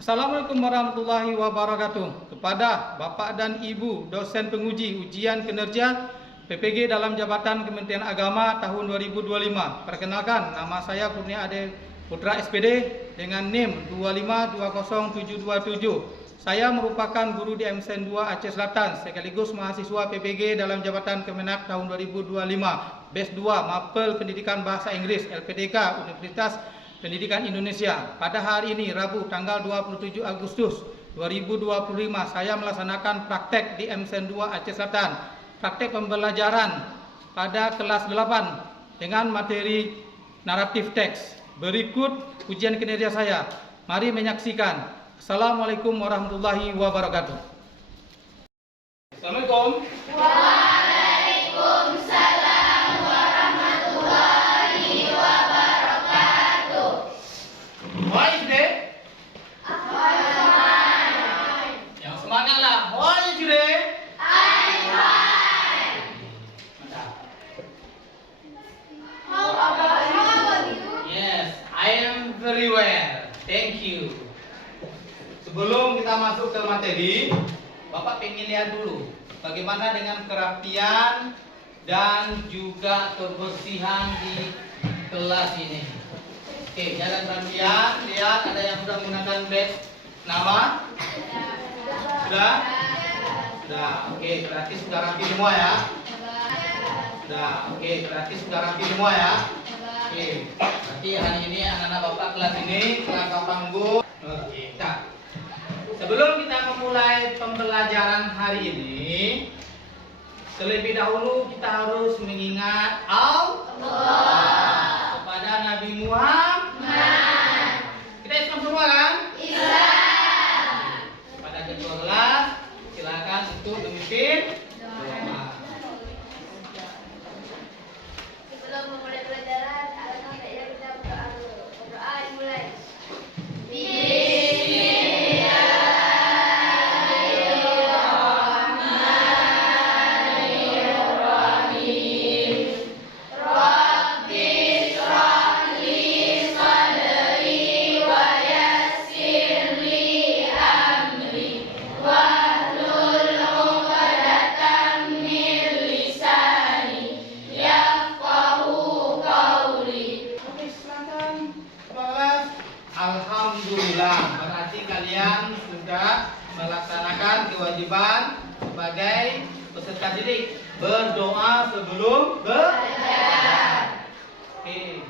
Assalamualaikum warahmatullahi wabarakatuh. Kepada Bapak dan Ibu dosen penguji ujian kinerja PPG dalam jabatan Kementerian Agama tahun 2025. Perkenalkan, nama saya Kurnia Ade Putra SPD dengan NIM 2520727. Saya merupakan guru di MSN 2 Aceh Selatan sekaligus mahasiswa PPG dalam jabatan Kemenak tahun 2025. Batch 2 Mapel Pendidikan Bahasa Inggris LPDK Universitas Pendidikan Indonesia. Pada hari ini Rabu tanggal 27 Agustus 2025 saya melaksanakan praktek di MSN 2 Aceh Selatan. Praktek pembelajaran pada kelas 8 dengan materi naratif teks. Berikut ujian kinerja saya. Mari menyaksikan. Assalamualaikum warahmatullahi wabarakatuh. Assalamualaikum. Waalaikumsalam warahmatullahi wabarakatuh. How are you today? Yang semangatlah. How are you today? I'm fine. Mantap. How about you? Yes, I am very well. Thank you. Sebelum kita masuk ke materi, Bapak pengen lihat dulu bagaimana dengan kerapian dan juga kebersihan di kelas ini. Oke, jangan berlebihan. Lihat ada yang sudah menggunakan badge nama. Sudah? Sudah. Oke, berarti sudah rapi semua ya. Sudah. Oke, berarti sudah rapi semua ya. Oke, berarti hari ini anak-anak Bapak kelas ini kelangkap panggung. Oke, tak. Sebelum kita memulai pembelajaran hari ini, terlebih dahulu kita harus mengingat Allah kepada Nabi Muhammad. Kita Islam semua kan? Islam. Pada ketua kelas, silakan untuk memimpin doa. Sebelum memulai pelajaran, alangkah baiknya kita berdoa dulu. Berdoa dimulai. Alhamdulillah, berarti kalian sudah melaksanakan kewajiban sebagai peserta didik, berdoa sebelum belajar. Oke,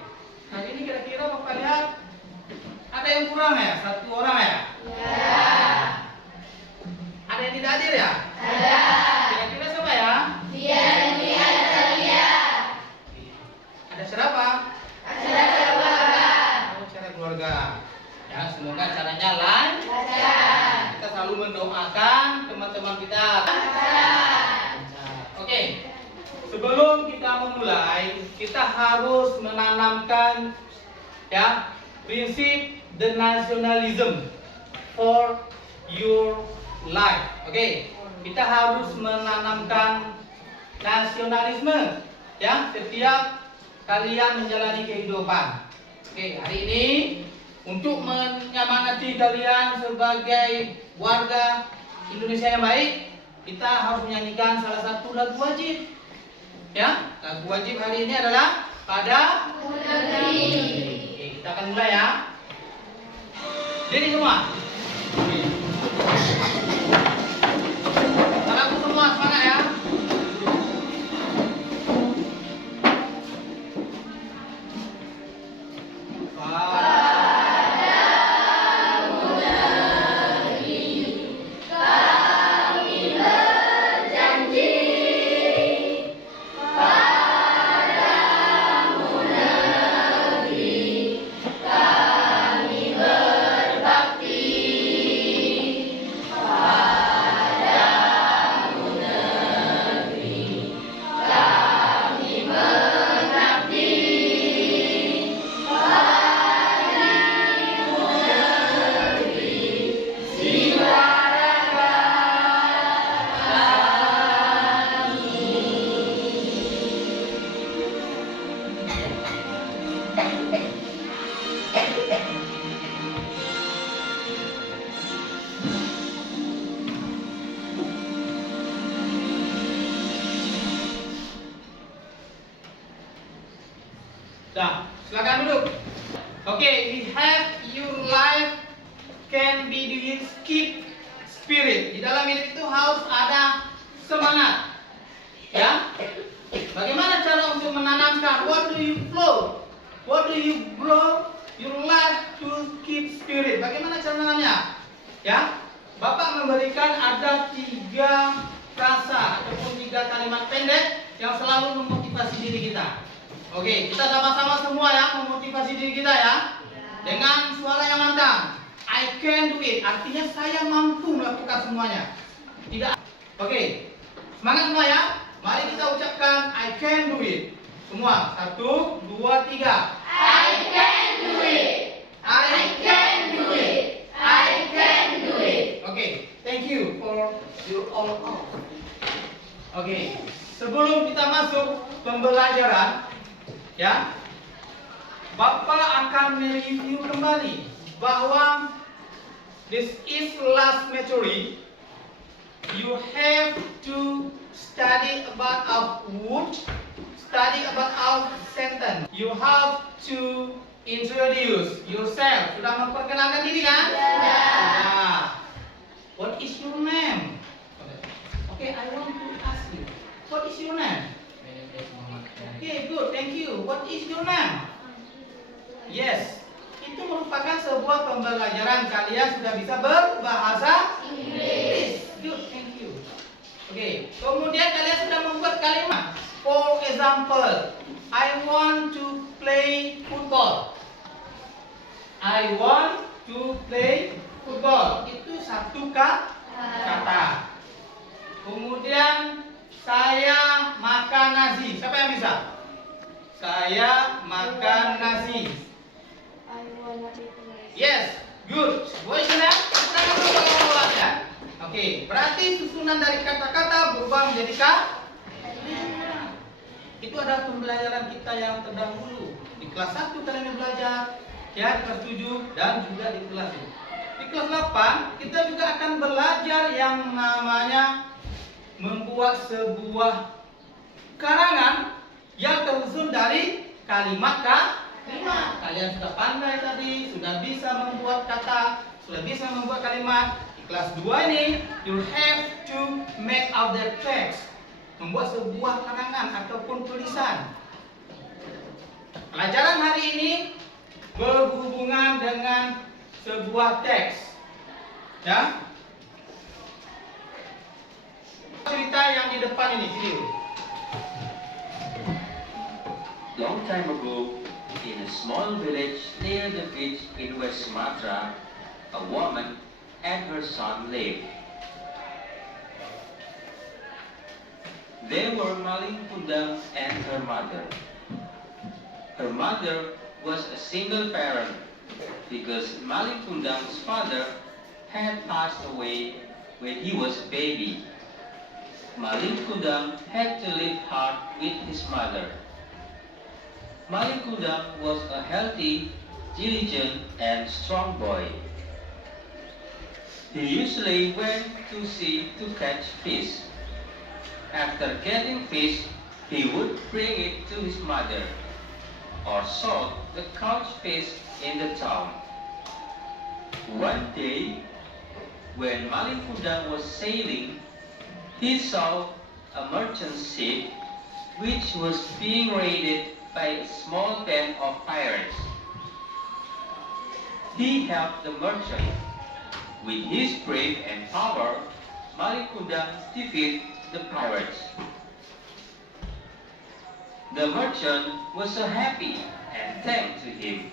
hari ini kira-kira Bapak lihat ada yang kurang ya? Satu orang ya? Ya. Ada yang tidak hadir ya? Ada. Kira-kira siapa ya? Biar melihat terlihat. Ada siapa? Acara keluarga. Oh, cara keluarga. Ya, semoga caranya Lancar. kita selalu mendoakan teman-teman kita. Lancar. Oke, sebelum kita memulai, kita harus menanamkan ya prinsip the nationalism for your life. Oke, kita harus menanamkan nasionalisme ya setiap kalian menjalani kehidupan. Oke, hari ini untuk menyemangati kalian sebagai warga Indonesia yang baik, kita harus menyanyikan salah satu lagu wajib. Ya, lagu wajib hari ini adalah Pada Negeri. Oke, kita akan mulai ya. Jadi semua. Lagu semua semangat ya. Kami berbakti Dah, silakan duduk. Okay, we have your life can be doing keep spirit. Di dalam hidup itu harus ada semangat. Ya. Bagaimana cara untuk menanamkan? What do you flow? What do you grow your life to keep spirit? Bagaimana cara menanamnya? Ya. Bapak memberikan ada 3 frasa ataupun 3 kalimat pendek yang selalu memotivasi diri kita. Oke, kita sama-sama semua ya memotivasi diri kita ya. Dengan suara yang lantang. I can do it. Artinya saya mampu melakukan semuanya. Tidak. Oke. Semangat semua ya. Mari kita ucapkan I can do it. Semua. 1, 2, 3. I can do it. I can do it. I can do it. Oke. Thank you for your all. Oke. Sebelum kita masuk pembelajaran, ya, Bapak akan mereview kembali bahwa this is last material. You have to study about our word, study about our sentence. You have to introduce yourself. Sudah memperkenalkan diri kan? Nah, what is your name? Okay, I want to ask you. What is your name? Okay, good. Thank you. What is your name? Yes. Itu merupakan sebuah pembelajaran. Kalian sudah bisa berbahasa Inggris. Good. Thank you. Oke. Kemudian kalian sudah membuat kalimat. For example, I want to play football. I want to play football. Itu satu kata. Kemudian saya makan nasi. Siapa yang bisa? Saya makan nasi. I wanna be police. Yes, good. Boleh sudah? Kita akan coba ya. Oke, berarti susunan dari kata-kata berubah menjadi kalimat. Itu adalah pembelajaran kita yang terdahulu. Di kelas 1 kalian belajar, ya, di kelas 7 dan juga di kelas 2. Di kelas 8 kita juga akan belajar yang namanya membuat sebuah karangan yang tersusun dari kalimat. Kalian sudah pandai tadi, sudah bisa membuat kata, sudah bisa membuat kalimat. Di kelas 2 ini, you have to make out the text, membuat sebuah karangan ataupun tulisan. Pelajaran hari ini berhubungan dengan sebuah teks, ya. Cerita yang di depan ini, video. Long time ago, in a small village near the beach in West Sumatra, a woman and her son lived. They were Maling Kundang and her mother. Her mother was a single parent because Maling Kundang's father had passed away when he was a baby. Maling Kundang had to live hard with his mother. Maling Kundang was a healthy, diligent, and strong boy. He usually went to sea to catch fish. After getting fish, he would bring it to his mother, or sold the caught fish in the town. One day, when Maling Kundang was sailing, he saw a merchant ship which was being raided by a small band of pirates. He helped the merchant. With his strength and power, Maling Kundang defeated the pirates. The merchant was so happy and thanked to him.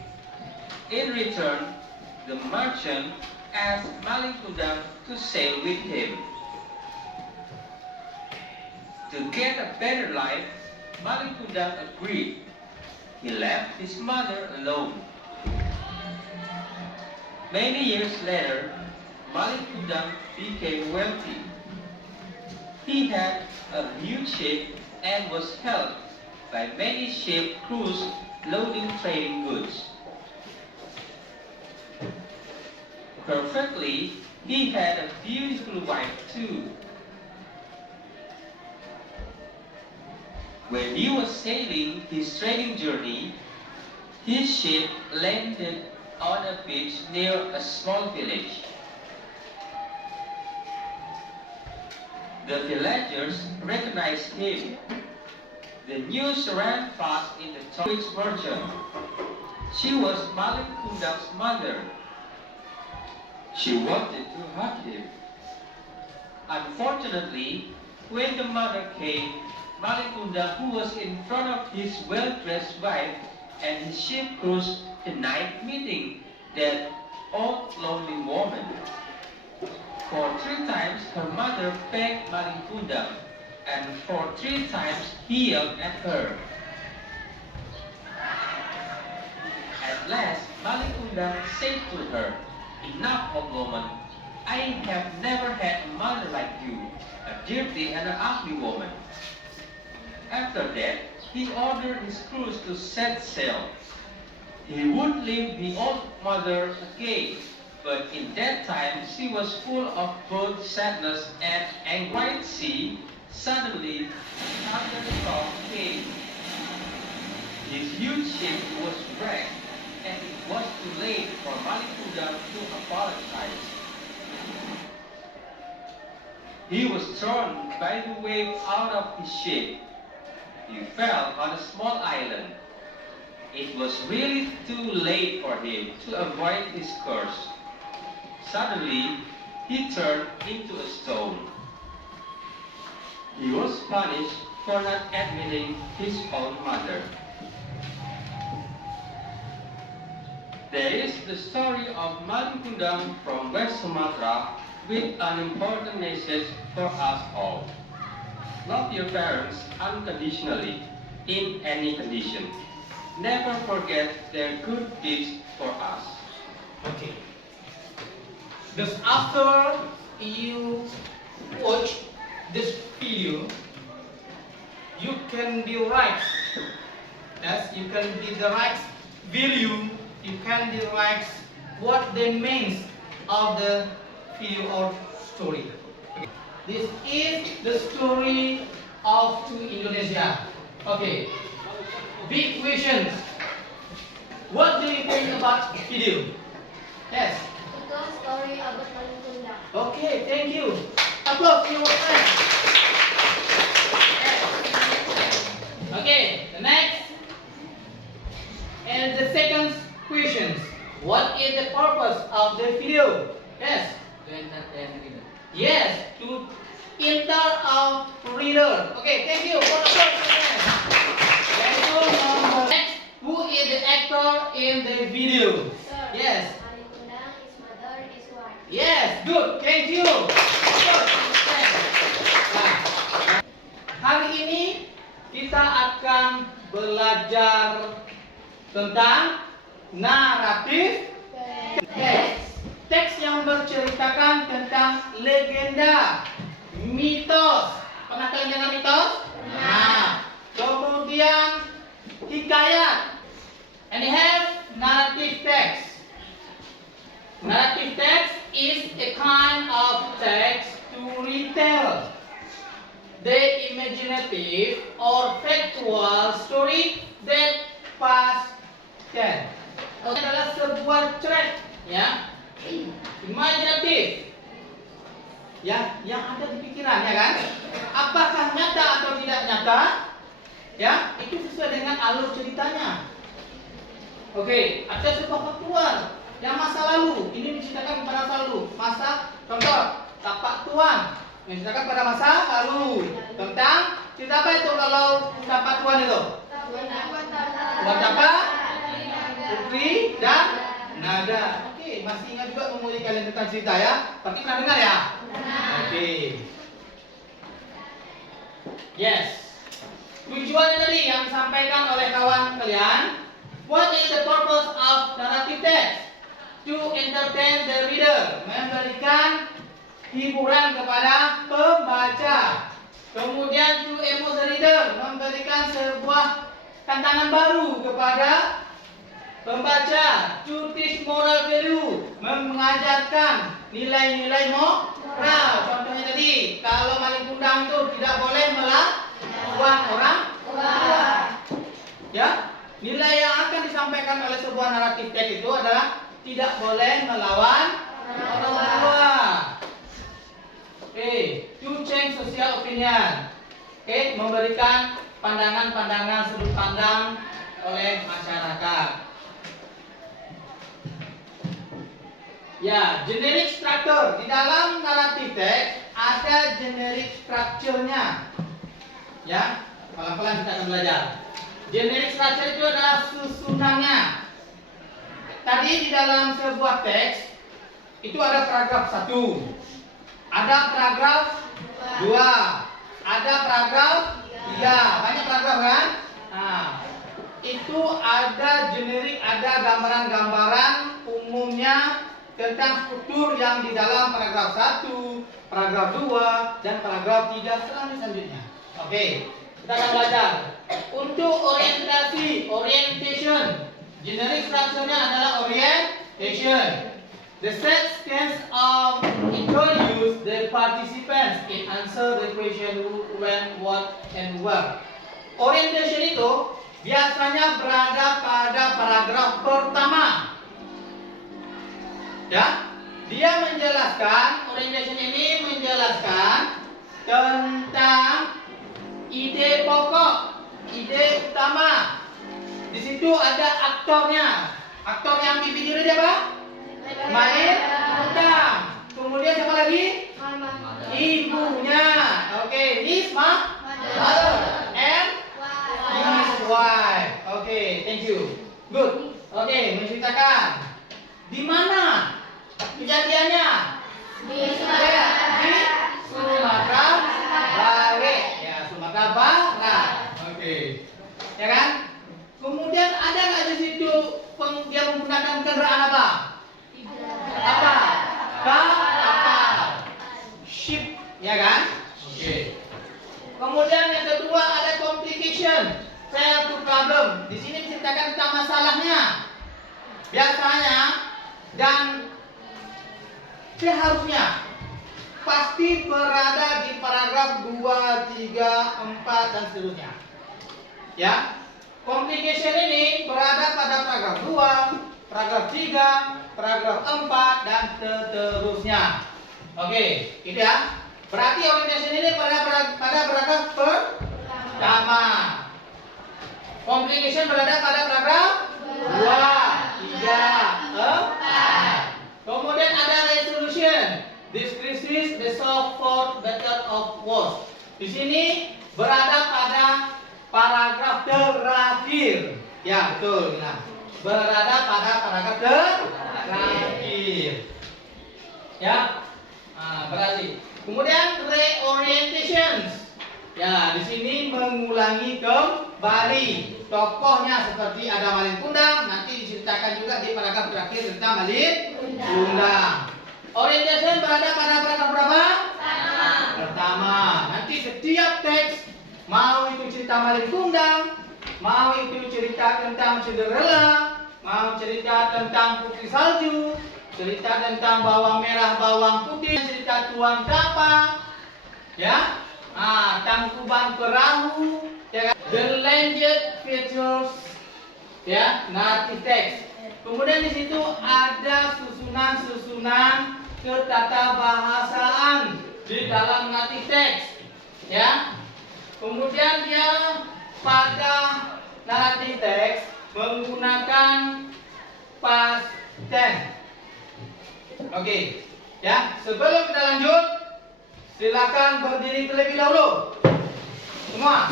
In return, the merchant asked Maling Kundang to sail with him. To get a better life, Maling Kundang agreed. He left his mother alone. Many years later, Maling Kundang became wealthy. He had a huge ship and was helped by many ship crews loading trading goods. Perfectly, he had a beautiful wife too. When he was sailing his trading journey, His ship landed on a beach near a small village. The villagers recognized him. The news ran fast in the town which merchant. She was Malin Kundang's mother. She wanted to hug him. Unfortunately, when the mother came, Malin Kundang, who was in front of his well-dressed wife, and his ship cruised denied meeting that old lonely woman. For 3 times her mother begged Malin Kundang, and for 3 times he yelled at her. At last, Malin Kundang said to her, "Enough, old woman. I have never had a mother like you, a dirty and an ugly woman." After that, he ordered his crews to set sail. He would leave the old mother again, but in that time she was full of both sadness and anxiety. Suddenly, a thunderstorm came. His huge ship was wrecked, and it was too late for Malin Kundang to apologize. He was thrown by the wave out of his ship. He fell on a small island. It was really too late for him to avoid his curse. Suddenly, he turned into a stone. He was punished for not admitting his own mother. There is the story of Malin Kundang from West Sumatra with an important message for us all. Love your parents unconditionally, in any condition. Never forget their good deeds for us. Okay. Just after you watch this video, you can be right. Yes, you can be the right value. You can be right what the means of the video or story. Okay. This is the story of to Indonesia. Okay. Big questions. What do you think about video? Yes. Itu story about Malin Kundang. Okay, thank you. Applause for your friend. Yes. Okay, the next and the second questions. What is the purpose of the video? Yes. To entertain reader. Yes, to enter of reader. Okay, thank you for the first question. Next, who is the actor in the video? Sir, Yes. Malin Kundang is mother is wife. Yes, good. Thank you. Good. Nah, hari ini kita akan belajar tentang naratif teks. Teks yang berceritakan tentang legenda, mitos. Pernah kalian dengar mitos? Nah, kemudian hikayat. And they have narrative text. Narrative text is a kind of text to retell the imaginative or factual story that past tense. Adalah sebuah thread, ya, imajinatif, ya, yang ada di pikiran, ya kan? Apakah nyata atau tidak nyata? Ya, itu sesuai dengan alur ceritanya. Oke, ada sebuah faktual yang masa lalu. Ini diceritakan pada masa lalu. Masa, contoh, tapak tuan menceritakan pada masa lalu tentang cerita apa itu kalau tapak tuan itu? Buat apa? Putri dan Nada. Oke, masih ingat juga memulai kalian tentang cerita ya? Tapi pernah dengar ya? Oke. Yes. Tujuan tadi yang disampaikan oleh kawan kalian. What is the purpose of narrative text? To entertain the reader, memberikan hiburan kepada pembaca. Kemudian to amuse the reader, memberikan sebuah tantangan baru kepada pembaca. To teach moral value, mengajarkan nilai-nilai moral. Contohnya tadi, kalau Malin Kundang itu tidak boleh melawan orang tua. Ya, Nilai yang akan disampaikan oleh sebuah naratif teks itu adalah tidak boleh melawan orang tua. Oke, to change social opinion. Oke, memberikan pandangan-pandangan sudut pandang oleh masyarakat. Ya, generic structure. Di dalam naratif teks ada generic structure-nya. Ya, pelan-pelan kita akan belajar. Generic structure itu adalah susunannya. Tadi di dalam sebuah teks itu ada paragraf 1, ada paragraf 2, ada paragraf 3. Banyak paragraf kan? Nah, itu ada generik, ada gambaran-gambaran umumnya tentang struktur yang di dalam paragraf 1, paragraf 2, dan paragraf 3 selanjutnya. Oke, kita akan belajar. Untuk orientation, generic structure-nya adalah orientation. The text consists of introduce the participants in answer the question who, when, what, and where. Orientation itu biasanya berada pada paragraf pertama. Ya, dia menjelaskan, orientation ini menjelaskan tentang ide pokok, ide utama. Di situ ada aktornya. Aktor yang pimpin itu siapa? Main utang. Kemudian siapa lagi? Ibunya. Oke, his mother and his wife. Oke, thank you. Good. Oke, menceritakan di mana kejadiannya? Di Sumatera Barat. Ya, Sumatera Barat. Oke. Ya kan? Kemudian ada nggak di situ dia menggunakan kendaraan apa? Apa? Kapal. Ship, ya kan? Oke. Kemudian yang kedua ada complication, fair to problem. Di sini diceritakan tentang masalahnya. Biasanya dan seharusnya pasti berada di paragraf 2, 3, 4 dan seterusnya. Ya. Complication ini berada pada paragraf 2, paragraf 3, paragraf 4 dan seterusnya. Oke, gitu ya. Berarti orientation ini pada paragraf pertama. Complication berada pada paragraf 2, 3, 4. Kemudian ada resolution. Descriptions the solve for better of worse. Di sini berada pada paragraf terakhir. Ya, betul. Nah, berada pada paragraf terakhir. Ya. Nah, berarti. Kemudian reorientations. Ya, di sini mengulangi kembali tokohnya seperti ada Malin Kundang, nanti diceritakan juga di paragraf terakhir tentang Malin Kundang. Orientation berada pada paragraf berapa? Pertama. Nanti setiap teks, mau itu cerita Malin Kundang, mau itu cerita tentang Cinderella, mau cerita tentang Putri Salju, cerita tentang bawang merah, bawang putih, cerita Tuan Kapak, ya, Tangkuban Perahu, ya, the language features, ya, narrative text. Kemudian di situ ada susunan-susunan ketatabahasaan di dalam narrative text, ya. Kemudian dia pada narrative text menggunakan past tense. Oke, ya. Sebelum kita lanjut, silakan berdiri terlebih dahulu. Semua.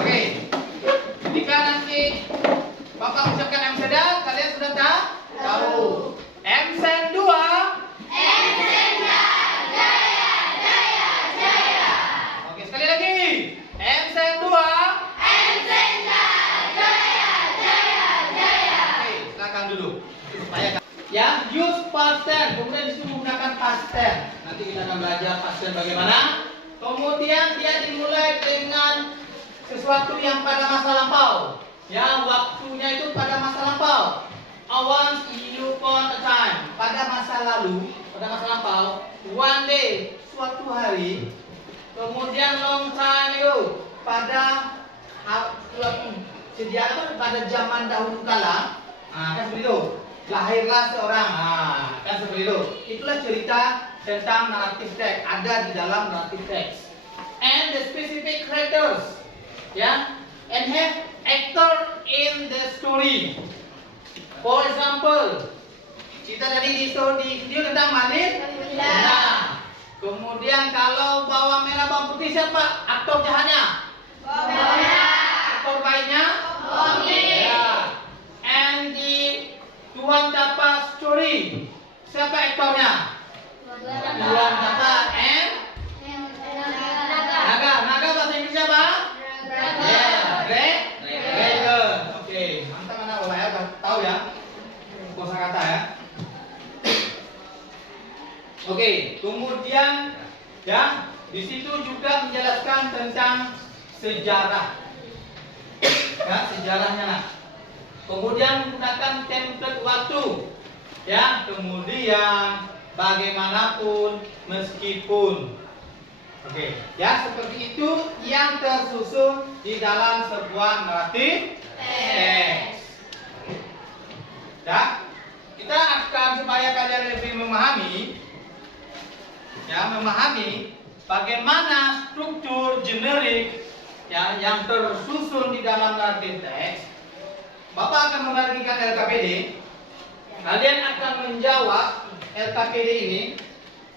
Oke. Jika nanti Bapak ucapkan M-Seda, kalian sudah tahu. M-Sen 2. Oke, sekali lagi. M-Sen 2. Oke, silakan duduk. Supaya ya, use past tense. Kemudian disitu menggunakan past tense. Nanti kita akan belajar past tense bagaimana. Kemudian dia dimulai dengan sesuatu yang pada masa lampau. Ya, waktunya itu pada masa lampau. Once upon a time. Pada masa lalu, pada masa lampau. One day, suatu hari. Kemudian long time ago. Pada sedia apa pada zaman dahulu kala, kan seperti itu. Lahirlah seorang, kan seperti itu. Itulah cerita tentang naratif teks, ada di dalam naratif teks. And the specific characters, ya, and have actor in the story. For example, kita tadi di video tentang Malik. Nah, kemudian kalau bawang merah bawang putih siapa aktor jahatnya? Bawang merah. Aktor baiknya? Bawang putih. Ya. And di Tuan Tapa Story, siapa aktornya? Tuan Tapa and Naga. Naga bahasa Inggrisnya apa? Yeah, Dragon. Oke, mantap anak Bapak ya, tahu ya kosakata ya. Oke, kemudian ya di situ juga menjelaskan tentang sejarah, ya sejarahnya lah. Kemudian menggunakan template waktu, ya kemudian bagaimanapun meskipun. Oke, ya seperti itu yang tersusun di dalam sebuah naratif teks. Ya, kita akan supaya kalian lebih memahami, ya memahami bagaimana struktur generik ya yang tersusun di dalam naratif teks. Bapak akan membagikan LKPD. Kalian akan menjawab LKPD ini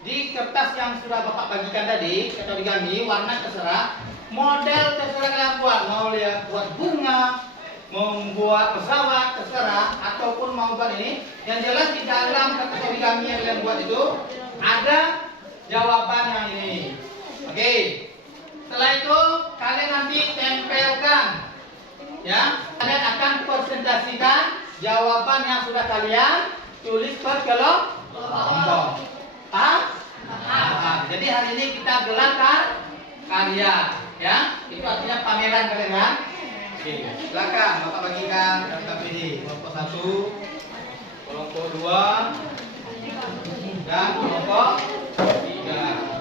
di kertas yang sudah Bapak bagikan tadi, atau di kami, warna terserah, model terserah kalian buat, mau lihat buat bunga, membuat pesawat terserah, ataupun mau buat ini. Yang jelas di dalam kertas kami yang kalian buat itu ada jawaban yang ini. Oke. Setelah itu kalian nanti tempelkan, ya. Kalian akan presentasikan jawaban yang sudah kalian tulis per kelompok. Paham? Paham. Jadi hari ini kita gelar karya, ya. Itu artinya pameran kalian kan? Oke. Silakan Bapak bagikan LKPD kelompok 1, kelompok 2, dan kelompok 3.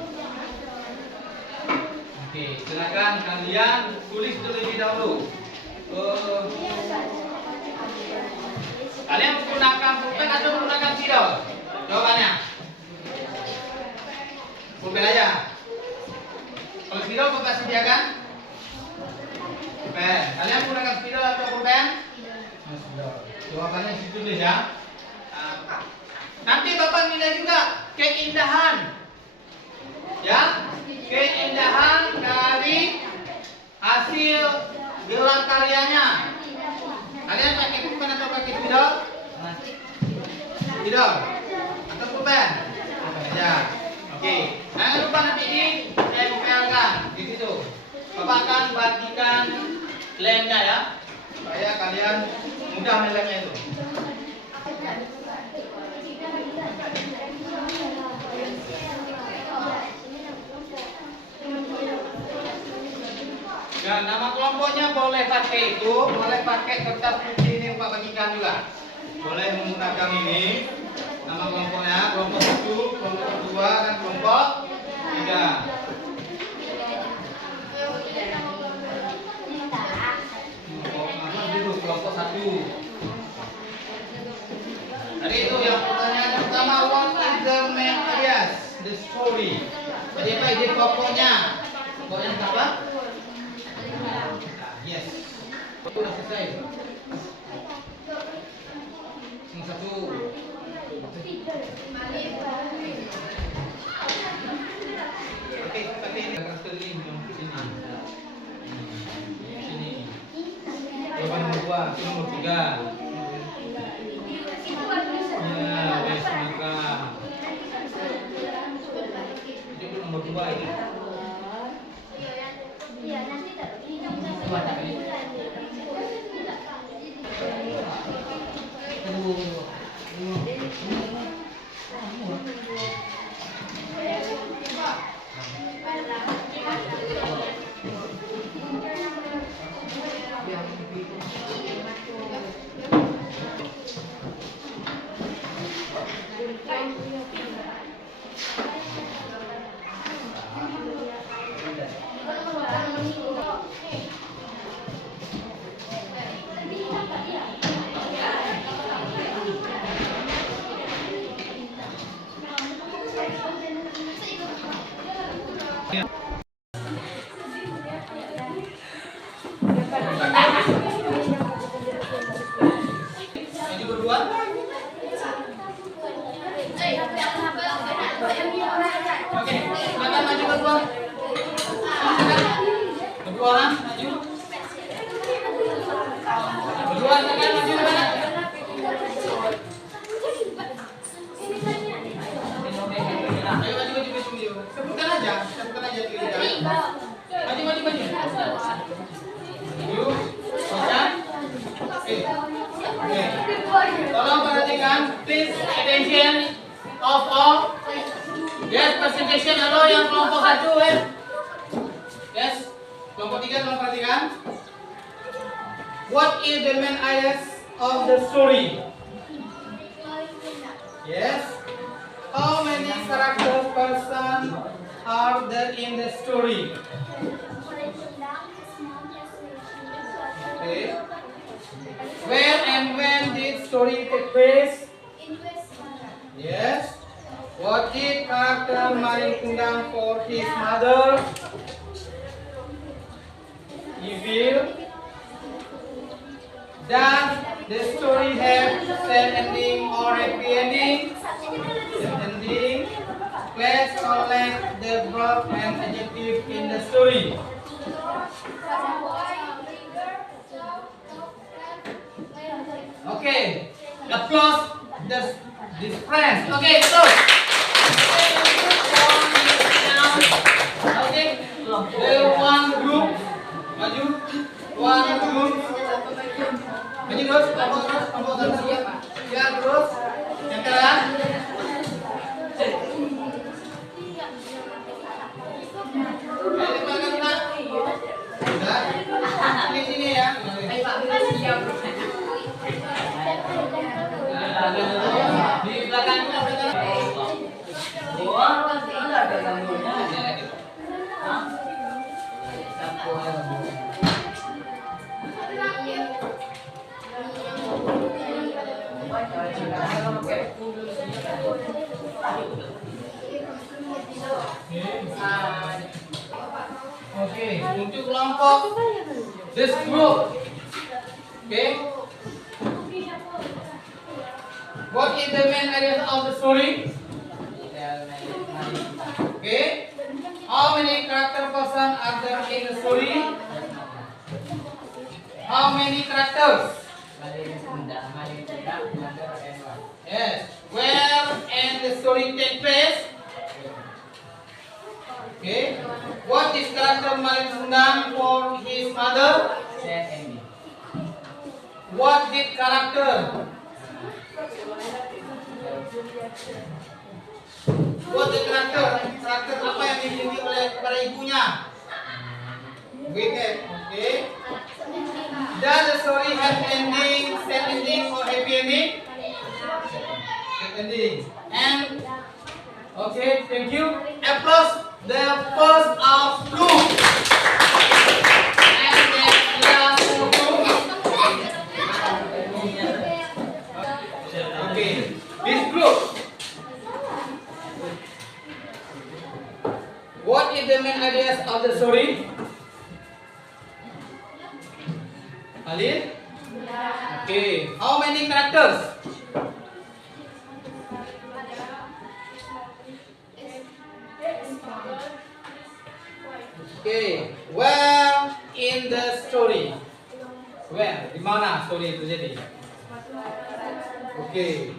Oke, silakan kalian tulis terlebih dahulu. Kalian menggunakan pulpen atau menggunakan spidol? Jawabannya? Pulpen aja. Kalau spidol Bapak sediakan? Pulpen. Kalian menggunakan spidol atau pulpen? Spidol. Jawabannya di situ tulis ya. Nanti Bapak nilai juga keindahan, ya, keindahan dari hasil gelar karyanya. Kalian pakai pulpen atau pakai spidol? Spidol atau pulpen? Ya. Oke. Jangan lupa nanti ini tempelkan di situ. Bapak akan bagikan lemnya ya, supaya kalian mudah menilainya itu. Dan nama kelompoknya boleh pakai itu, boleh pakai kertas putih ini Pak bagikan juga. Boleh menggunakan ini. Nama kelompoknya kelompok 1, kelompok 2, dan kelompok 3. Kelompok 1. Tadi itu yang pertanyaan pertama, what is the main ideas, the story. Jadi apa ide pokoknya? Pokoknya apa? Yes. Sudah selesai. Yang satu. Oke, pakai ini karakter ini yang sini. Sini. Jawaban nomor 2, nomor 3. Ya, wes maka. Itu nomor 2 ini. keluar. Berdua orang maju. Berdua tangan maju ke mana? Ayo maju. Sebutkan aja diri. Maju. Maju. Baca. Oke. Tolong perhatikan, please attention of all. Yes, presentation halo yang kelompok 1 Yes, kelompok 3 tolong perhatikan. What is the main ideas of the story? Yes. How many character person are there in the story? Okay. Where and when did story take place? Yes. What did character Malin Kundang for his mother? Evil. Does the story have sad ending or happy ending? Sad ending. Let's collect the verb and adjective in the story. Okay, applause this friends. Okay, so okay, the one group, maju, one group, maju terus, kelompok terus, ya terus, yang kanan. Sini ya. Di belakang Oke, untuk kelompok this group. Okay. What is the main areas of the story? Okay. How many character person are there in the story? How many characters? Yes. Where and the story take place? Okay. What is character Malin Kundang for his mother? What did character? What the character? Karakter apa yang dimiliki oleh para ibunya? Wicked. Okay. Does the story have ending, sad ending, or happy ending? Sad ending. And okay, thank you. Applause the first of group. And the last group. Okay, this group. What is the main ideas of the story? Halil? Okay, how many characters? Okay, where in the story? Where? Di mana story itu jadi? Okay.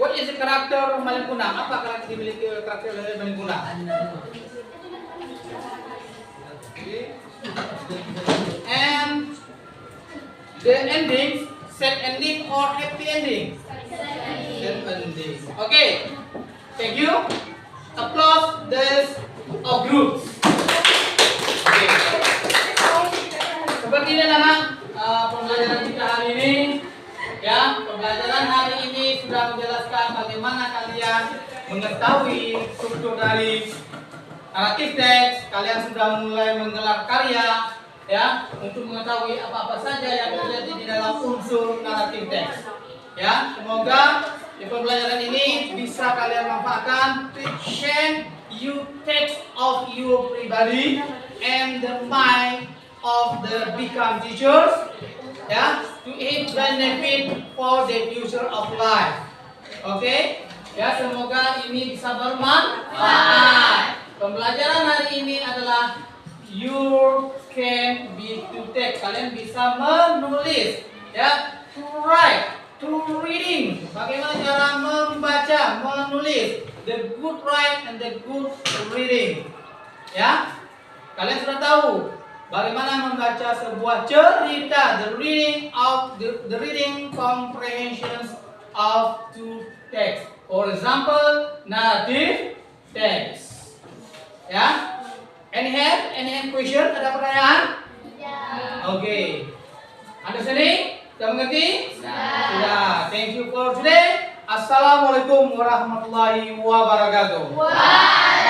What is the character Malin Kundang? Apa karakter dimiliki oleh karakter Malin Kundang? Okay. And the ending, sad ending or happy ending? Sad ending. Okay. Thank you. Applause this groups. Okay. Seperti ini anak pembelajaran kita hari ini. Ya, pembelajaran hari ini sudah menjelaskan bagaimana kalian mengetahui struktur dari naratif teks. Kalian sudah mulai menggelar karya, ya, untuk mengetahui apa-apa saja yang terjadi di dalam unsur naratif teks. Ya, semoga di pembelajaran ini bisa kalian manfaatkan. Change you text of your pribadi and the mind of the become teachers. Ya, to it benefit for the future of life. Oke, ya, semoga ini bisa bermanfaat. Pembelajaran hari ini adalah you can be to text. Kalian bisa menulis, ya, to write, to reading. Bagaimana cara membaca, menulis, the good write and the good reading. Ya, kalian sudah tahu bagaimana membaca sebuah cerita, the reading comprehensions of two text. For example, narrative text. Ya, any hand question? Ada pertanyaan? Tidak. Oke. Understanding? Sudah mengerti? Sudah. Sudah. Thank you for today. Assalamualaikum warahmatullahi wabarakatuh. Wah.